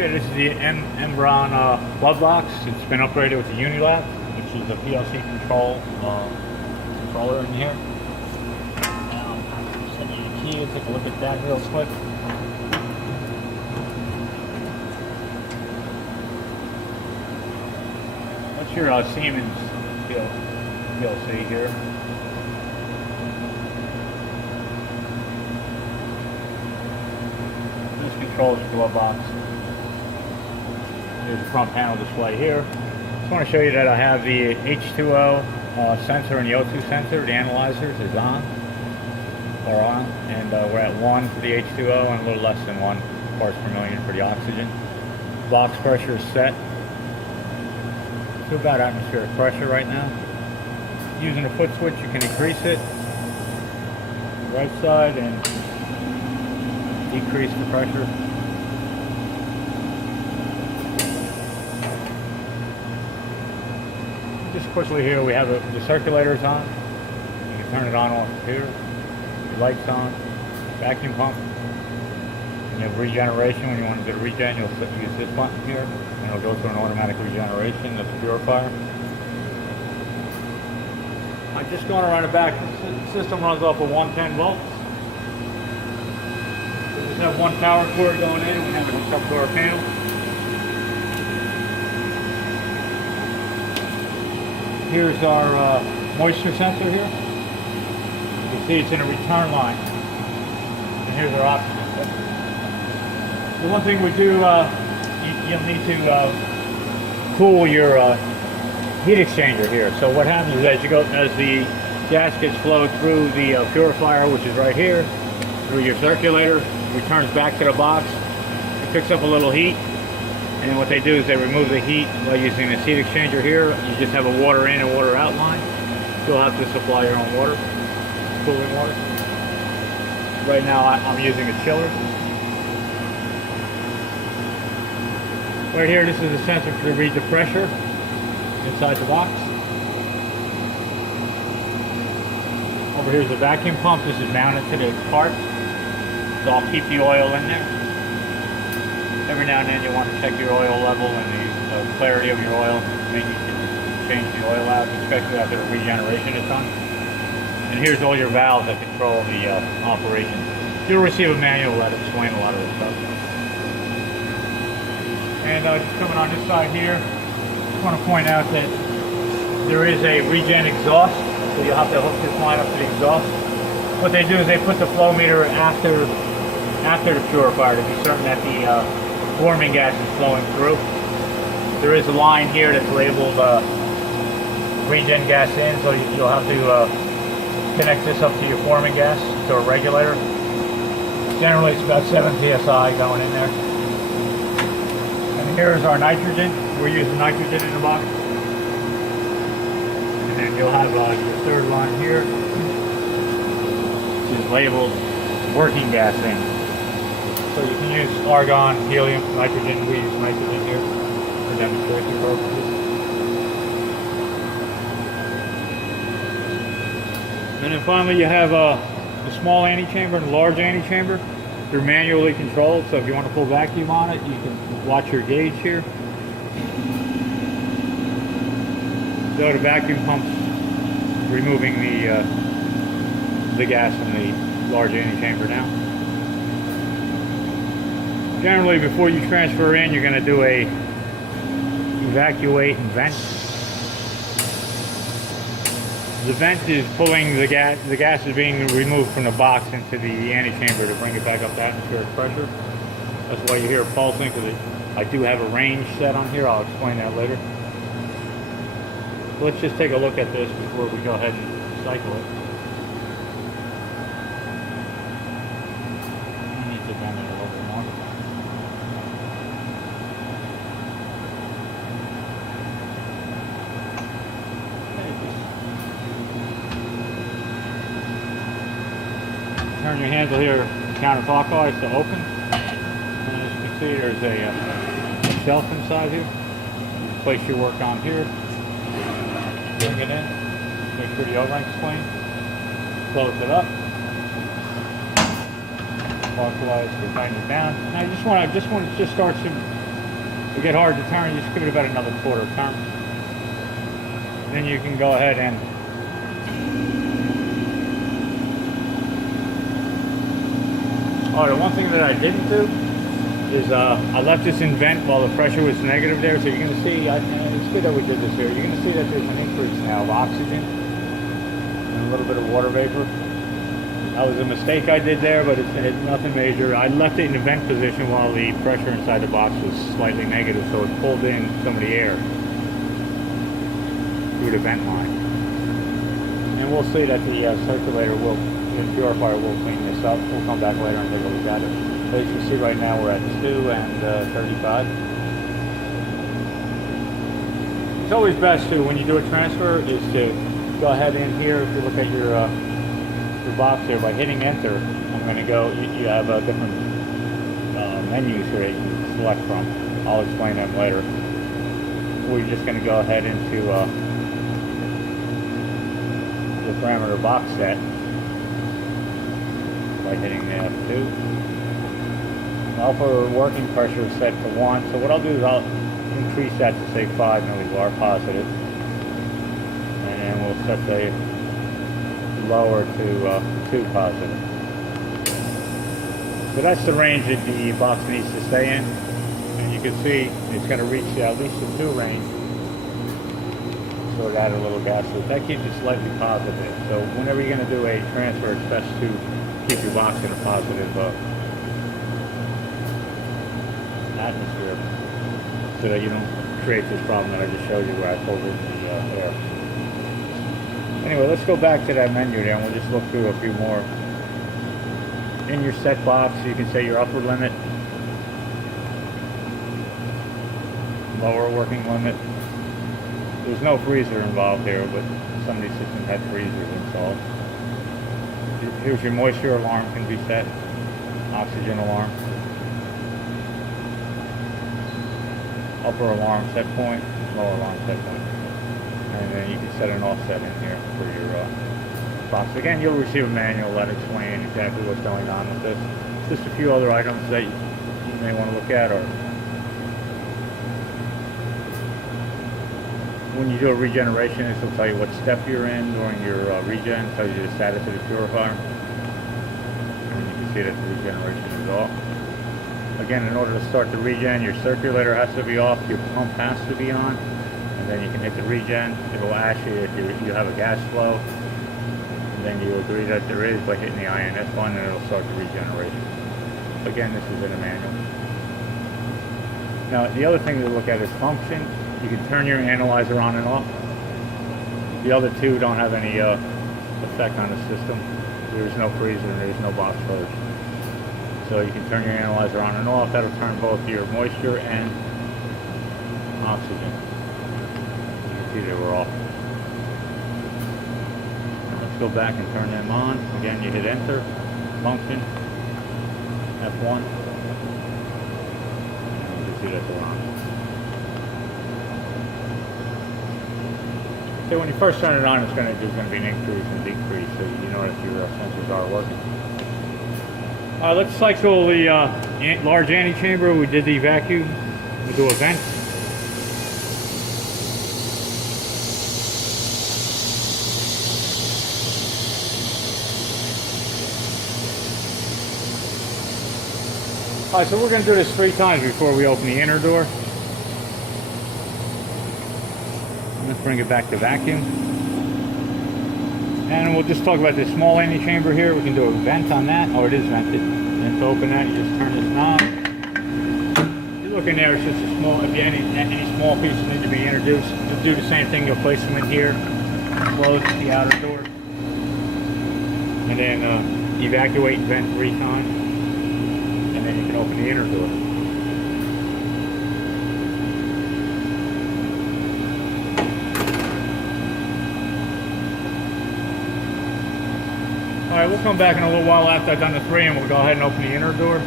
Okay, this is the MBraun glove box. It's been upgraded with the Unilab, which is a PLC controller in here. Now, I'll send you the key to take a look at that real quick. What's your Siemens PLC here? This controls the glove box. There's a front panel display here. Just want to show you that I have the H2O sensor and the O2 sensor. The analyzers is on, and we're at 1 for the H2O and a little less than 1 parts per million for the oxygen. Box pressure is set to about atmospheric pressure right now. Using the foot switch, you can increase it right side and decrease the pressure. Just quickly here, we have the circulators on. You can turn it on off here. Your lights on. Vacuum pump. And you have regeneration. When you want to do regen, you'll use this button here, and it'll go through an automatic regeneration. That's a purifier. I'm just going around the back. The system runs off of 110 volts. We just have one power cord going in. We have it hooked up to our panel. Here's our moisture sensor here. You can see it's in a return line. And here's our oxygen sensor. The one thing we do, you'll need to cool your heat exchanger here. So what happens is as the gas gets flowed through the purifier, which is right here, through your circulator, returns back to the box. It picks up a little heat. And what they do is they remove the heat by using this heat exchanger here. You just have a water in and water out line. You'll have to supply your own water, cooling water. Right now I'm using a chiller. Right here, this is a sensor to read the pressure inside the box. Over here is the vacuum pump. This is mounted to the cart, so I'll keep the oil in there. Every now and then you want to check your oil level and the clarity of your oil. Maybe you can change the oil out, especially after the regeneration is done. And here's all your valves that control the operation. You'll receive a manual that'll explain a lot of this stuff. And just coming on this side here, I just want to point out that there is a regen exhaust, so you'll have to hook this line up to the exhaust. What they do is they put the flow meter after the purifier to be certain that the forming gas is flowing through. There is a line here that's labeled regen gas in, so you'll have to connect this up to your forming gas, to a regulator. Generally it's about 7 psi going in there. And here's our nitrogen. We're using nitrogen in the box. And then you'll have your third line here, which is labeled working gas in. So you can use argon, helium, nitrogen. We use nitrogen here for demonstration purposes. And then finally you have the small antechamber and the large antechamber. They're manually controlled, so if you want to pull vacuum on it, you can watch your gauge here. So the vacuum pump's removing the gas from the large antechamber now. Generally, before you transfer in, you're going to do a evacuate and vent. The vent is pulling the gas. The gas is being removed from the box into the antechamber to bring it back up to atmospheric pressure. That's why you hear pulsing, because I do have a range set on here. I'll explain that later. So let's just take a look at this before we go ahead and cycle it. I need to bend it a little bit more. Turn your handle here counterclockwise to open. And as you can see, there's a shelf inside here. You place your work on here. Bring it in. Make sure the O-ring's clean. Close it up. Clockwise to tighten it down. Now I just want to start If it get hard to turn, just give it about another quarter turn. Then you can go ahead and the one thing that I didn't do is I left this in vent while the pressure was negative there. So you're going to see, it's good that we did this here. You're going to see that there's an increase now of oxygen and a little bit of water vapor. That was a mistake I did there, but it's nothing major. I left it in the vent position while the pressure inside the box was slightly negative, so it pulled in some of the air through the vent line. And we'll see that the circulator will, the purifier will clean this up. We'll come back later and take a look at it. But as you can see right now, we're at 2 and 35. It's always best to, when you do a transfer, is to go ahead in here. If you look at your box here, by hitting enter, I'm going to go, you have different menus here that you can select from. I'll explain them later. We're just going to go ahead into the parameter box set by hitting the F2. Alpha working pressure is set to 1, so what I'll do is I'll increase that to say 5 millibar positive, and then we'll set the lower to 2 positive. So that's the range that the box needs to stay in, and you can see it's going to reach at least the 2 range. So it added a little gas to it. That keeps it slightly positive. So whenever you're going to do a transfer, it's best to keep your box in a positive atmosphere, so that you don't create this problem that I just showed you where I pulled in the air. Anyway, let's go back to that menu there and we'll just look through a few more. In your set box, you can set your upper limit, lower working limit. There's no freezer involved here, but some of these systems had freezers installed. Here's your moisture alarm can be set, oxygen alarm, upper alarm set point, lower alarm set point. And then you can set an offset in here for your box. Again, you'll receive a manual that explains exactly what's going on with this. Just a few other items that you may want to look at, or when you do a regeneration, this will tell you what step you're in during your regen, tells you the status of the purifier. And you can see that the regeneration is off. Again, in order to start the regen, your circulator has to be off, your pump has to be on. And then you can hit the regen. It will ask you if you have a gas flow, and then you agree that there is by hitting the INS button, and it'll start the regeneration. Again, this is in a manual. Now, the other thing to look at is function. You can turn your analyzer on and off. The other two don't have any effect on the system. There is no freezer and there is no box purge. So you can turn your analyzer on and off. That'll turn both your moisture and oxygen. See, they were off. Now let's go back and turn them on. Again, you hit enter, function, F1, and you can see that they're on. So when you first turn it on, there's going to be an increase and decrease, so you know if your sensors are working. Let's cycle the large antechamber. We did the vacuum. We'll do a vent. Alright, so we're going to do this 3 times before we open the inner door. Let's bring it back to vacuum. And we'll just talk about this small antechamber here. We can do a vent on that. Oh, it is vented. And to open that, you just turn this knob. You look in there, it's just a small, if any small pieces need to be introduced, you'll do the same thing. You'll place them in here, close the outer door, and then evacuate and vent 3 times. And then you can open the inner door. Alright, we'll come back in a little while after I've done the 3 and we'll go ahead and open the inner door.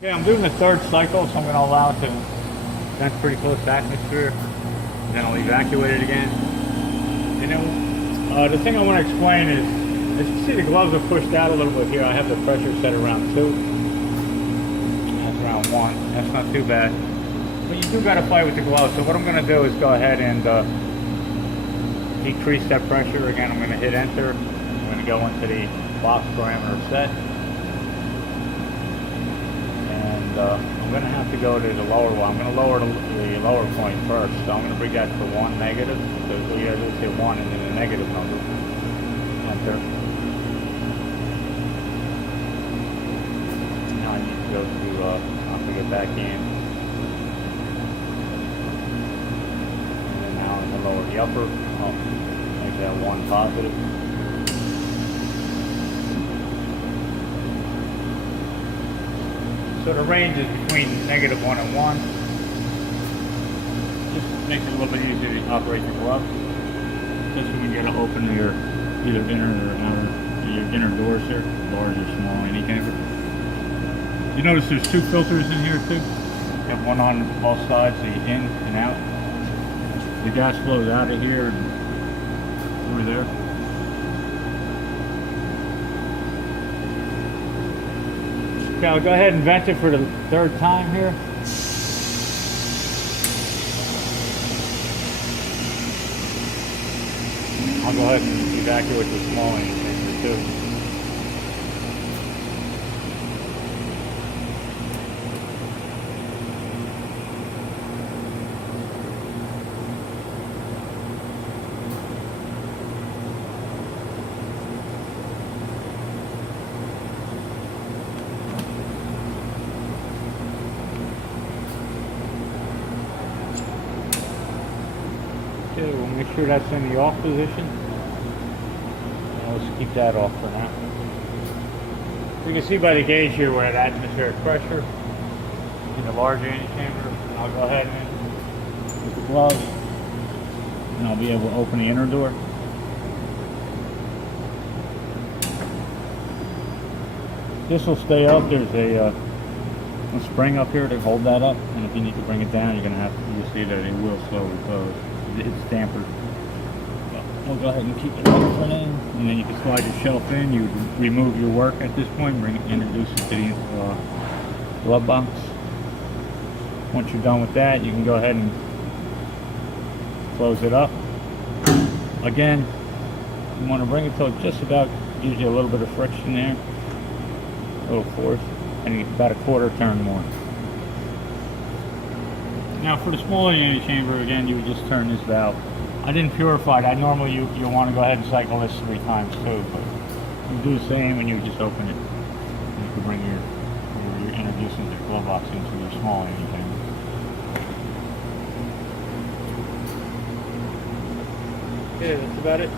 Okay, I'm doing the 3rd cycle, so I'm going to allow it to vent pretty close to atmosphere. And then I'll evacuate it again. And then the thing I want to explain is, as you can see, the gloves are pushed out a little bit here. I have the pressure set around 2. That's around 1. on. That's not too bad. But you do got to fight with the glove. So what I'm going to do is go ahead and decrease that pressure. Again, I'm going to hit enter. I'm going to go into the box parameter set. And I'm going to have to go to the lower one. I'm going to lower the lower point first. So I'm going to bring that to 1 negative. So yeah, let's hit 1 and then a negative number. Enter. Now I need to go to, I'm going to get back in. And then now I'm going to lower the upper. Oh, make that 1 positive. So the range is between -1 and 1. Just makes it a little bit easier to operate the glove. Especially when you gotta open your either inner or outer, your inner doors here, large or small, any camper. You notice there's 2 filters in here too. You have one on both sides, the in and out. The gas flows out of here and through there. Okay, I'll go ahead and vent it for the 3rd time here. I'll go ahead and evacuate the small intake too. Okay, we'll make sure that's in the off position. Let's keep that off for now. You can see by the gauge here we're at atmospheric pressure in the large antechamber. I'll go ahead and with the glove, and I'll be able to open the inner door. This will stay up. There's a spring up here to hold that up, and if you need to bring it down, you're going to have to. You'll see that it will slowly close. It's damper. We'll go ahead and keep it up for now, and then you can slide your shelf in. You remove your work at this point, introduce it to the glove box. Once you're done with that, you can go ahead and close it up. Again, you want to bring it till just about, gives you a little bit of friction there, a little force, and about a 1/4 turn more. Now for the smaller unit chamber, again, you would just turn this valve. I didn't purify it. Normally you'll want to go ahead and cycle this 3 times too, but you do the same when you just open it. You can bring your introducing the glove box into your small unit chamber. Okay, that's about it.